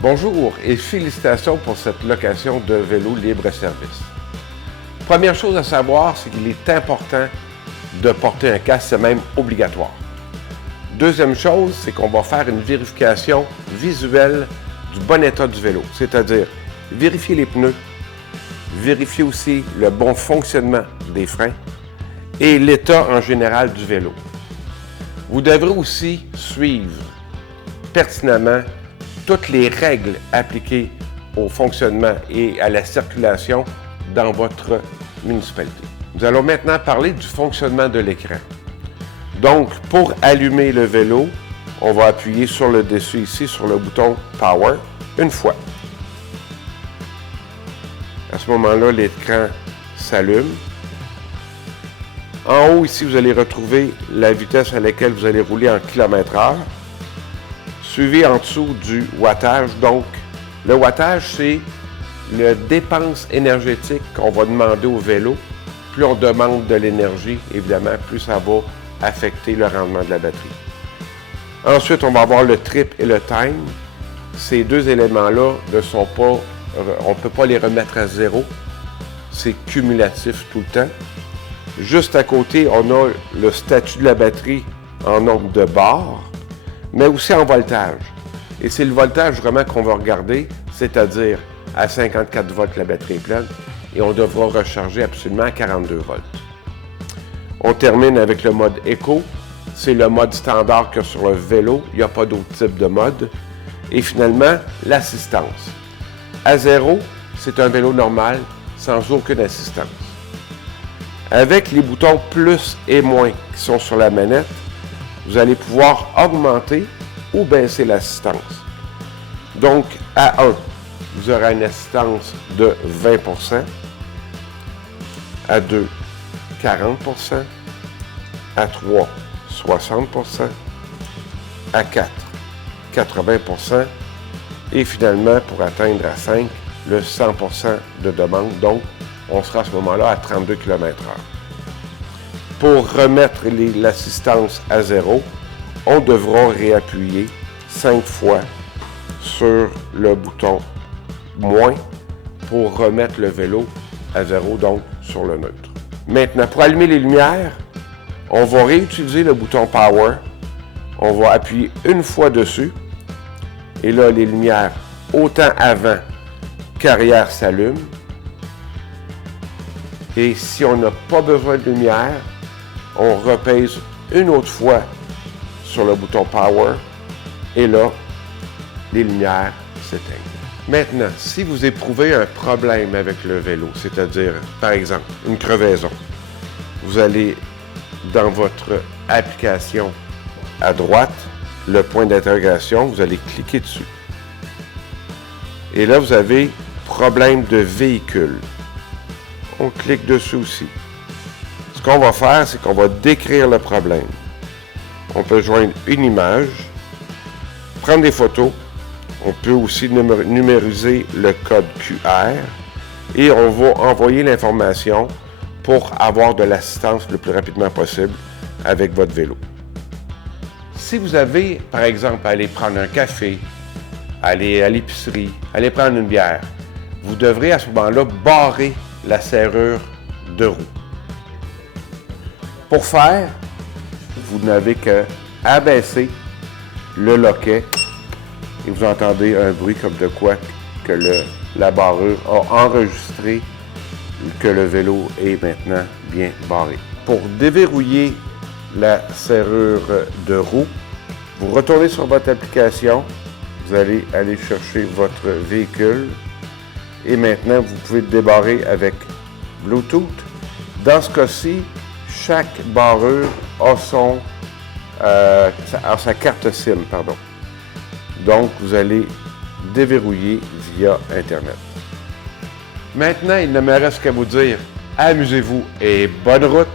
Bonjour et félicitations pour cette location de vélo libre-service. Première chose à savoir, c'est qu'il est important de porter un casque, c'est même obligatoire. Deuxième chose, c'est qu'on va faire une vérification visuelle du bon état du vélo, c'est-à-dire vérifier les pneus, vérifier aussi le bon fonctionnement des freins et l'état en général du vélo. Vous devrez aussi suivre pertinemment toutes les règles appliquées au fonctionnement et à la circulation dans votre municipalité. Nous allons maintenant parler du fonctionnement de l'écran. Donc, pour allumer le vélo, on va appuyer sur le dessus ici, sur le bouton Power, une fois. À ce moment-là, l'écran s'allume. En haut, ici, vous allez retrouver la vitesse à laquelle vous allez rouler en km/h. Suivi en dessous du wattage. Donc, le wattage, c'est la dépense énergétique qu'on va demander au vélo. Plus on demande de l'énergie, évidemment, plus ça va affecter le rendement de la batterie. Ensuite, on va avoir le trip et le time. Ces deux éléments-là ne sont pas, on ne peut pas les remettre à zéro. C'est cumulatif tout le temps. Juste à côté, on a le statut de la batterie en nombre de bars, mais aussi en voltage. Et c'est le voltage vraiment qu'on va regarder, c'est-à-dire à 54 volts, la batterie est pleine, et on devra recharger absolument à 42 volts. On termine avec le mode Eco. C'est le mode standard qu'il y a sur le vélo. Il n'y a pas d'autre type de mode. Et finalement, l'assistance. À 0, c'est un vélo normal, sans aucune assistance. Avec les boutons plus et moins qui sont sur la manette, vous allez pouvoir augmenter ou baisser l'assistance. Donc, à 1, vous aurez une assistance de 20%, à 2, 40%, à 3, 60%, à 4, 80%, et finalement, pour atteindre à 5, le 100% de demande. Donc, on sera à ce moment-là à 32 km/h. Pour remettre l'assistance à 0, on devra réappuyer 5 fois sur le bouton moins pour remettre le vélo à 0, donc sur le neutre. Maintenant, pour allumer les lumières, on va réutiliser le bouton Power. On va appuyer une fois dessus. Et là, les lumières, autant avant qu'arrière, s'allument. Et si on n'a pas besoin de lumière, on repèse une autre fois sur le bouton Power. Et là, les lumières s'éteignent. Maintenant, si vous éprouvez un problème avec le vélo, c'est-à-dire, par exemple, une crevaison, vous allez dans votre application à droite, le point d'interrogation, vous allez cliquer dessus. Et là, vous avez problème de véhicule. On clique dessus aussi. Ce qu'on va faire, c'est qu'on va décrire le problème. On peut joindre une image, prendre des photos. On peut aussi numériser le code QR et on va envoyer l'information pour avoir de l'assistance le plus rapidement possible avec votre vélo. Si vous avez, par exemple, à aller prendre un café, aller à l'épicerie, aller prendre une bière, vous devrez à ce moment-là barrer la serrure de roue. Pour faire, vous n'avez qu'à abaisser le loquet et vous entendez un bruit comme de quoi que la barrure a enregistré que le vélo est maintenant bien barré. Pour déverrouiller la serrure de roue, vous retournez sur votre application, vous allez aller chercher votre véhicule et maintenant vous pouvez le débarrer avec Bluetooth. Dans ce cas-ci, chaque barrure a sa carte SIM, pardon. Donc, vous allez déverrouiller via Internet. Maintenant, il ne me reste qu'à vous dire, amusez-vous et bonne route!